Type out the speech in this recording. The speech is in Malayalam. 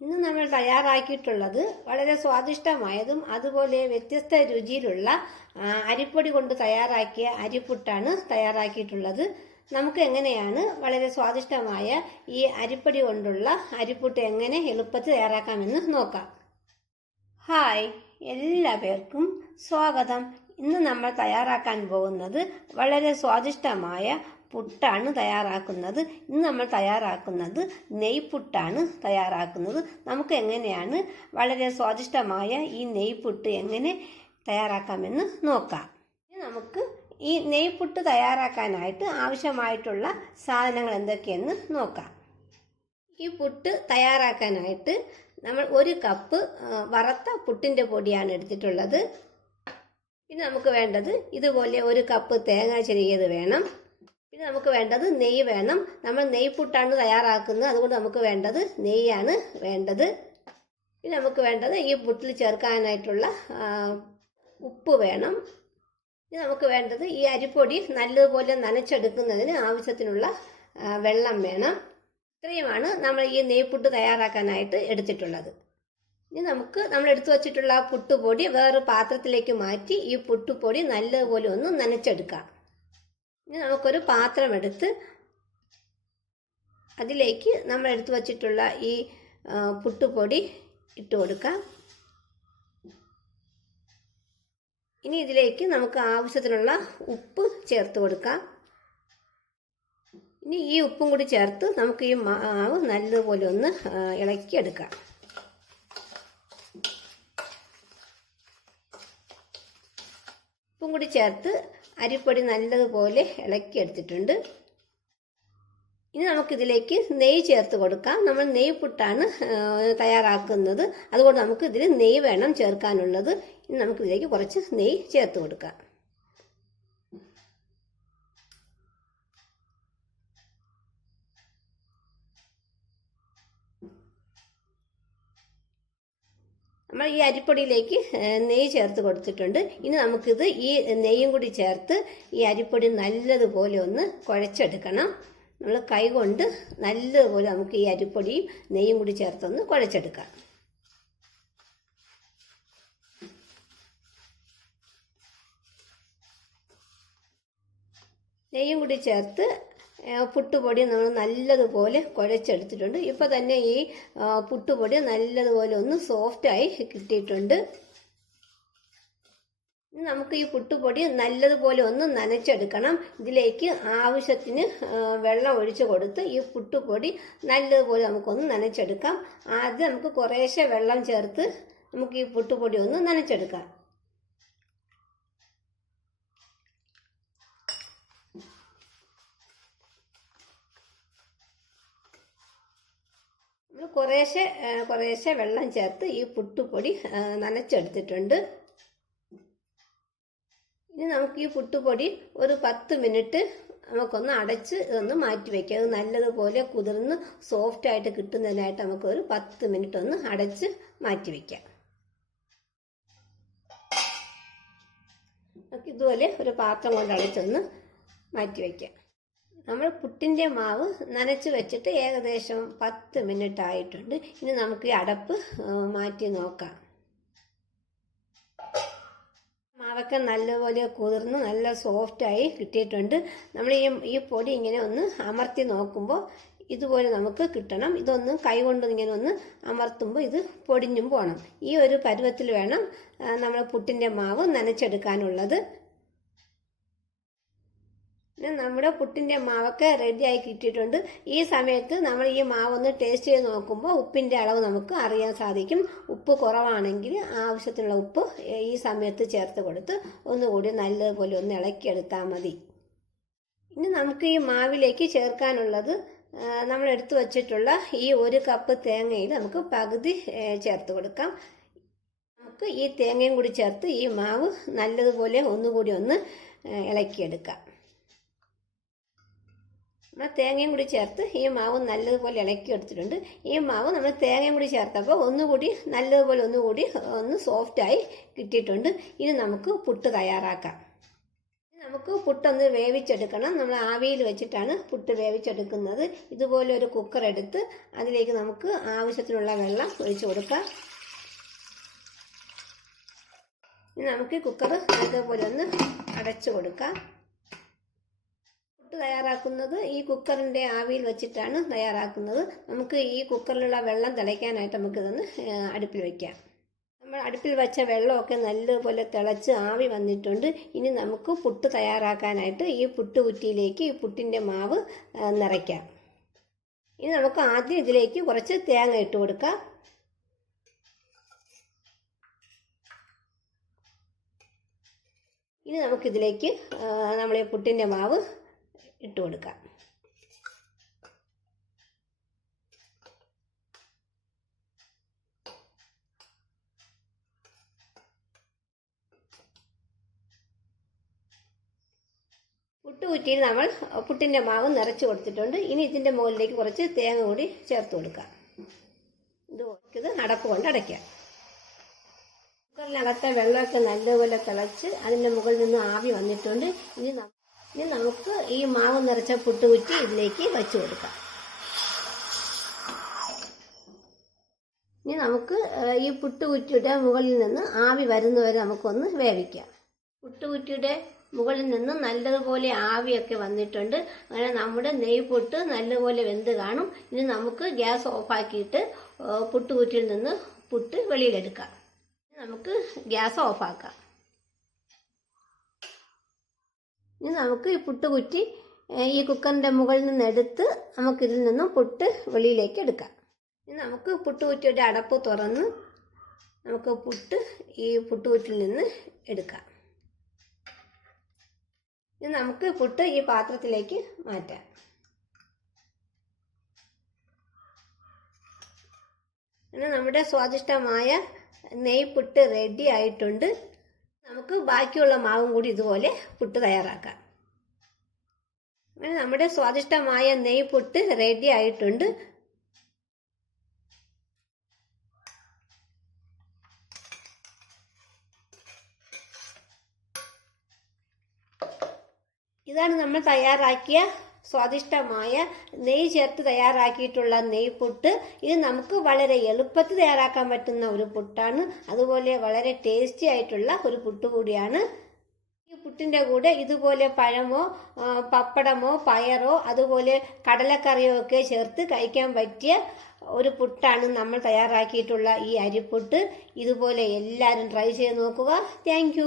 ഇന്ന് നമ്മൾ തയ്യാറാക്കിയിട്ടുള്ളത് വളരെ സ്വാദിഷ്ടമായതും അതുപോലെ വ്യത്യസ്ത രുചിയിലുള്ള അരിപ്പൊടി കൊണ്ട് തയ്യാറാക്കിയ അരിപ്പുട്ടാണ് തയ്യാറാക്കിയിട്ടുള്ളത്. നമുക്ക് എങ്ങനെയാണ് വളരെ സ്വാദിഷ്ടമായ ഈ അരിപ്പൊടി കൊണ്ടുള്ള അരിപ്പുട്ട് എങ്ങനെ എളുപ്പത്തിൽ തയ്യാറാക്കാമെന്ന് നോക്കാം. ഹായ് എല്ലാ പേർക്കും സ്വാഗതം. ഇന്ന് നമ്മൾ തയ്യാറാക്കാൻ പോകുന്നത് വളരെ സ്വാദിഷ്ടമായ പുട്ടാണ് തയ്യാറാക്കുന്നത്. ഇന്ന് നമ്മൾ തയ്യാറാക്കുന്നത് നെയ്പുട്ടാണ് തയ്യാറാക്കുന്നത്. നമുക്ക് എങ്ങനെയാണ് വളരെ സ്വാദിഷ്ടമായ ഈ നെയ്പുട്ട് എങ്ങനെ തയ്യാറാക്കാമെന്ന് നോക്കാം. നമുക്ക് ഈ നെയ്പുട്ട് തയ്യാറാക്കാനായിട്ട് ആവശ്യമായിട്ടുള്ള സാധനങ്ങൾ എന്തൊക്കെയെന്ന് നോക്കാം. ഈ പുട്ട് തയ്യാറാക്കാനായിട്ട് നമ്മൾ ഒരു കപ്പ് വറുത്ത പുട്ടിന്റെ പൊടിയാണ് എടുത്തിട്ടുള്ളത്. പിന്നെ നമുക്ക് വേണ്ടത് ഇതുപോലെ ഒരു കപ്പ് തേങ്ങ ചെറിയത് വേണം. പിന്നെ നമുക്ക് വേണ്ടത് നെയ്യ് വേണം. നമ്മൾ നെയ്പുട്ടാണ് തയ്യാറാക്കുന്നത്. അതുകൊണ്ട് നമുക്ക് വേണ്ടത് നെയ്യാണ് വേണ്ടത്. പിന്നെ നമുക്ക് വേണ്ടത് ഈ പുട്ടിൽ ചേർക്കാനായിട്ടുള്ള ഉപ്പ് വേണം. ഇനി നമുക്ക് വേണ്ടത് ഈ അരിപ്പൊടി നല്ലതുപോലെ നനച്ചെടുക്കുന്നതിന് ആവശ്യത്തിനുള്ള വെള്ളം വേണം. ഇത്രയുമാണ് നമ്മൾ ഈ നെയ്പുട്ട് തയ്യാറാക്കാനായിട്ട് എടുത്തിട്ടുള്ളത്. ഇനി നമുക്ക് നമ്മൾ എടുത്തു വച്ചിട്ടുള്ള പുട്ടുപൊടി വേറൊരു പാത്രത്തിലേക്ക് മാറ്റി ഈ പുട്ടുപൊടി നല്ലതുപോലെ ഒന്ന് നനച്ചെടുക്കാം. ഇനി നമുക്കൊരു പാത്രം എടുത്ത് അതിലേക്ക് നമ്മൾ എടുത്തു വച്ചിട്ടുള്ള ഈ പുട്ടുപൊടി ഇട്ട് കൊടുക്കാം. ഇനി ഇതിലേക്ക് നമുക്ക് ആവശ്യത്തിനുള്ള ഉപ്പ് ചേർത്ത് കൊടുക്കാം. ഇനി ഈ ഉപ്പും കൂടി ചേർത്ത് നമുക്ക് ഈ മാവ് നല്ലതുപോലെ ഒന്ന് ഇളക്കിയെടുക്കാം ഉപ്പും കൂടി ചേർത്ത് അരിപ്പൊടി നല്ലതുപോലെ ഇളക്കിയെടുത്തിട്ടുണ്ട്. ഇനി നമുക്കിതിലേക്ക് നെയ്യ് ചേർത്ത് കൊടുക്കാം. നമ്മൾ നെയ്യ് പുട്ടാണ് തയ്യാറാക്കുന്നത്. അതുകൊണ്ട് നമുക്ക് ഇതിൽ നെയ്യ് വേണം ചേർക്കാനുള്ളത്. ഇനി നമുക്കിതിലേക്ക് കുറച്ച് നെയ്യ് ചേർത്ത് കൊടുക്കാം. നമ്മൾ ഈ അരിപ്പൊടിയിലേക്ക് നെയ്യ് ചേർത്ത് കൊടുത്തിട്ടുണ്ട്. ഇനി നമുക്കിത് ഈ നെയ്യും കൂടി ചേർത്ത് ഈ അരിപ്പൊടി നല്ലതുപോലെ ഒന്ന് കുഴച്ചെടുക്കണം. നമ്മൾ കൈ കൊണ്ട് നല്ലതുപോലെ നമുക്ക് ഈ അരിപ്പൊടിയും നെയ്യും കൂടി ചേർത്തൊന്ന് കുഴച്ചെടുക്കാം. നെയ്യും കൂടി ചേർത്ത് പുട്ടുപൊടി നമ്മൾ നല്ലതുപോലെ കുഴച്ചെടുത്തിട്ടുണ്ട്. ഇപ്പോൾ തന്നെ ഈ പുട്ടുപൊടി നല്ലതുപോലെ ഒന്ന് സോഫ്റ്റായി കിട്ടിയിട്ടുണ്ട്. നമുക്ക് ഈ പുട്ടുപൊടി നല്ലതുപോലെ ഒന്ന് നനച്ചെടുക്കണം. ഇതിലേക്ക് ആവശ്യത്തിന് വെള്ളം ഒഴിച്ചു കൊടുത്ത് ഈ പുട്ടുപൊടി നല്ലതുപോലെ നമുക്കൊന്ന് നനച്ചെടുക്കാം. ആദ്യം നമുക്ക് കുറേശ്ശെ വെള്ളം ചേർത്ത് നമുക്ക് ഈ പുട്ടുപൊടി ഒന്ന് നനച്ചെടുക്കാം. നമ്മൾ കുറേശ്ശെ കുറേശ്ശെ വെള്ളം ചേർത്ത് ഈ പുട്ടുപൊടി നനച്ചെടുത്തിട്ടുണ്ട്. ഇനി നമുക്ക് ഈ പുട്ടുപൊടി ഒരു പത്ത് മിനിറ്റ് നമുക്കൊന്ന് അടച്ച് ഇതൊന്ന് മാറ്റി വയ്ക്കാം അത് നല്ലതുപോലെ കുതിർന്ന് സോഫ്റ്റ് ആയിട്ട് കിട്ടുന്നതിനായിട്ട് നമുക്ക് ഒരു പത്ത് മിനിറ്റ് ഒന്ന് അടച്ച് മാറ്റി വയ്ക്കാം നമുക്ക് ഇതുപോലെ ഒരു പാത്രം കൊണ്ട് അടച്ചൊന്ന് മാറ്റി വയ്ക്കാം നമ്മൾ പുട്ടിന്റെ മാവ് നനച്ച് വെച്ചിട്ട് ഏകദേശം പത്ത് മിനിറ്റ് ആയിട്ടുണ്ട്. ഇനി നമുക്ക് ഈ അടപ്പ് മാറ്റി നോക്കാം. മാവൊക്കെ നല്ലപോലെ കുതിർന്ന് നല്ല സോഫ്റ്റായി കിട്ടിയിട്ടുണ്ട്. നമ്മൾ ഈ ഈ പൊടി ഇങ്ങനെ ഒന്ന് അമർത്തി നോക്കുമ്പോൾ ഇതുപോലെ നമുക്ക് കിട്ടണം. ഇതൊന്ന് കൈകൊണ്ട് ഇങ്ങനെ ഒന്ന് അമർത്തുമ്പോൾ ഇത് പൊടിഞ്ഞും പോകണം ഈ ഒരു പരുവത്തിൽ വേണം നമ്മൾ പുട്ടിന്റെ മാവ് നനച്ചെടുക്കാനുള്ളത്. നമ്മുടെ പുട്ടിന്റെ മാവൊക്കെ റെഡിയായി കിട്ടിയിട്ടുണ്ട്. ഈ സമയത്ത് നമ്മൾ ഈ മാവൊന്ന് ടേസ്റ്റ് ചെയ്ത് നോക്കുമ്പോൾ ഉപ്പിന്റെ അളവ് നമുക്ക് അറിയാൻ സാധിക്കും. ഉപ്പ് കുറവാണെങ്കിൽ ആവശ്യത്തിനുള്ള ഉപ്പ് ഈ സമയത്ത് ചേർത്ത് കൊടുത്ത് ഒന്നുകൂടി നല്ലതുപോലെ ഒന്ന് ഇളക്കിയെടുത്താൽ മതി. ഇനി നമുക്ക് ഈ മാവിലേക്ക് ചേർക്കാനുള്ളത് നമ്മൾ എടുത്തു വച്ചിട്ടുള്ള ഈ ഒരു കപ്പ് തേങ്ങയിൽ നമുക്ക് പകുതി ചേർത്ത് കൊടുക്കാം. നമുക്ക് ഈ തേങ്ങയും കൂടി ചേർത്ത് ഈ മാവ് നല്ലതുപോലെ ഒന്നുകൂടി ഒന്ന് ഇളക്കിയെടുക്കാം. നമ്മൾ തേങ്ങയും കൂടി ചേർത്ത് ഈ മാവ് നല്ലതുപോലെ ഇളക്കി എടുത്തിട്ടുണ്ട്. ഈ മാവ് നമ്മൾ തേങ്ങയും കൂടി ചേർത്തപ്പോൾ ഒന്നുകൂടി നല്ലതുപോലെ ഒന്നുകൂടി ഒന്ന് സോഫ്റ്റായി കിട്ടിയിട്ടുണ്ട്. ഇനി നമുക്ക് പുട്ട് തയ്യാറാക്കാം. നമുക്ക് പുട്ടൊന്ന് വേവിച്ചെടുക്കണം. നമ്മൾ ആവിയിൽ വെച്ചിട്ടാണ് പുട്ട് വേവിച്ചെടുക്കുന്നത്. ഇതുപോലെ ഒരു കുക്കർ എടുത്ത് അതിലേക്ക് നമുക്ക് ആവശ്യത്തിനുള്ള വെള്ളം ഒഴിച്ചു കൊടുക്കാം. നമുക്ക് കുക്കർ അതേപോലെ ഒന്ന് അടച്ചു കൊടുക്കാം. പുട്ട് തയ്യാറാക്കുന്നത് ഈ കുക്കറിന്റെ ആവിയിൽ വെച്ചിട്ടാണ് തയ്യാറാക്കുന്നത്. നമുക്ക് ഈ കുക്കറിലുള്ള വെള്ളം തിളയ്ക്കാനായിട്ട് നമുക്കിതൊന്ന് അടുപ്പിൽ വയ്ക്കാം നമ്മൾ അടുപ്പിൽ വെച്ച വെള്ളമൊക്കെ നല്ലപോലെ തിളച്ച് ആവി വന്നിട്ടുണ്ട്. ഇനി നമുക്ക് പുട്ട് തയ്യാറാക്കാനായിട്ട് ഈ പുട്ട് കുറ്റിയിലേക്ക് ഈ പുട്ടിന്റെ മാവ് നിറയ്ക്കാം. ഇനി നമുക്ക് ആദ്യം ഇതിലേക്ക് കുറച്ച് തേങ്ങ ഇട്ട് കൊടുക്കാം. ഇനി നമുക്കിതിലേക്ക് നമ്മൾ ഈ പുട്ടിന്റെ മാവ് ഇട്ട് കൊടുക്കാം പുട്ടുകുറ്റിയിൽ നമ്മൾ പുട്ടിന്റെ മാവ് നിറച്ച് കൊടുത്തിട്ടുണ്ട്. ഇനി ഇതിന്റെ മുകളിലേക്ക് കുറച്ച് തേങ്ങ കൂടി ചേർത്ത് കൊടുക്കാം ഇത് ഇത് അടപ്പ് കൊണ്ട് അടയ്ക്കാം കുക്കറിനകത്തെ വെള്ളമൊക്കെ നല്ലപോലെ തിളച്ച് അതിന്റെ മുകളിൽ നിന്ന് ആവി വന്നിട്ടുണ്ട്. ഇനി ഇനി നമുക്ക് ഈ മാവ് നിറച്ച പുട്ട് കുറ്റി ഇതിലേക്ക് വെച്ച് കൊടുക്കാം. ഇനി നമുക്ക് ഈ പുട്ടുകുറ്റിയുടെ മുകളിൽ നിന്ന് ആവി വരുന്നവരെ നമുക്കൊന്ന് വേവിക്കാം. പുട്ടുകുറ്റിയുടെ മുകളിൽ നിന്ന് നല്ലതുപോലെ ആവിയൊക്കെ വന്നിട്ടുണ്ട്. അങ്ങനെ നമ്മുടെ നെയ് പൊട്ട് നല്ലപോലെ വെന്ത് കാണും. ഇനി നമുക്ക് ഗ്യാസ് ഓഫാക്കിയിട്ട് പുട്ടുകുറ്റിയിൽ നിന്ന് പുട്ട് വെളിയിലെടുക്കാം. നമുക്ക് ഗ്യാസ് ഓഫാക്കാം. ഇനി നമുക്ക് ഈ പുട്ട് കുറ്റി ഈ കുക്കറിന്റെ മുകളിൽ നിന്ന് എടുത്ത് നമുക്കിതിൽ നിന്നും പുട്ട് വെളിയിലേക്ക് എടുക്കാം. ഇനി നമുക്ക് പുട്ടുകുറ്റിയുടെ അടപ്പ് തുറന്ന് നമുക്ക് പുട്ട് ഈ പുട്ടുകുറ്റിയിൽ നിന്ന് എടുക്കാം. ഇനി നമുക്ക് പുട്ട് ഈ പാത്രത്തിലേക്ക് മാറ്റാം. ഇനി നമ്മുടെ സ്വാദിഷ്ടമായ നെയ്പുട്ട് റെഡി ആയിട്ടുണ്ട്. നമുക്ക് ബാക്കിയുള്ള മാവും കൂടി ഇതുപോലെ പുട്ട് തയ്യാറാക്കാം. അങ്ങനെ നമ്മുടെ സ്വാദിഷ്ടമായ നെയ് പുട്ട് റെഡി ആയിട്ടുണ്ട്. ഇതാണ് നമ്മൾ തയ്യാറാക്കിയ സ്വാദിഷ്ടമായ നെയ്യ് ചേർത്ത് തയ്യാറാക്കിയിട്ടുള്ള നെയ് പുട്ട്. ഇത് നമുക്ക് വളരെ എളുപ്പത്തിൽ തയ്യാറാക്കാൻ പറ്റുന്ന ഒരു പുട്ടാണ്. അതുപോലെ വളരെ ടേസ്റ്റി ആയിട്ടുള്ള ഒരു പുട്ട് കൂടിയാണ്. ഈ പുട്ടിന്റെ കൂടെ ഇതുപോലെ പഴമോ പപ്പടമോ പയറോ അതുപോലെ കടലക്കറിയോ ഒക്കെ ചേർത്ത് കഴിക്കാൻ പറ്റിയ ഒരു പുട്ടാണ് നമ്മൾ തയ്യാറാക്കിയിട്ടുള്ള ഈ അരിപ്പുട്ട്. ഇതുപോലെ എല്ലാവരും ട്രൈ ചെയ്ത് നോക്കുക. താങ്ക്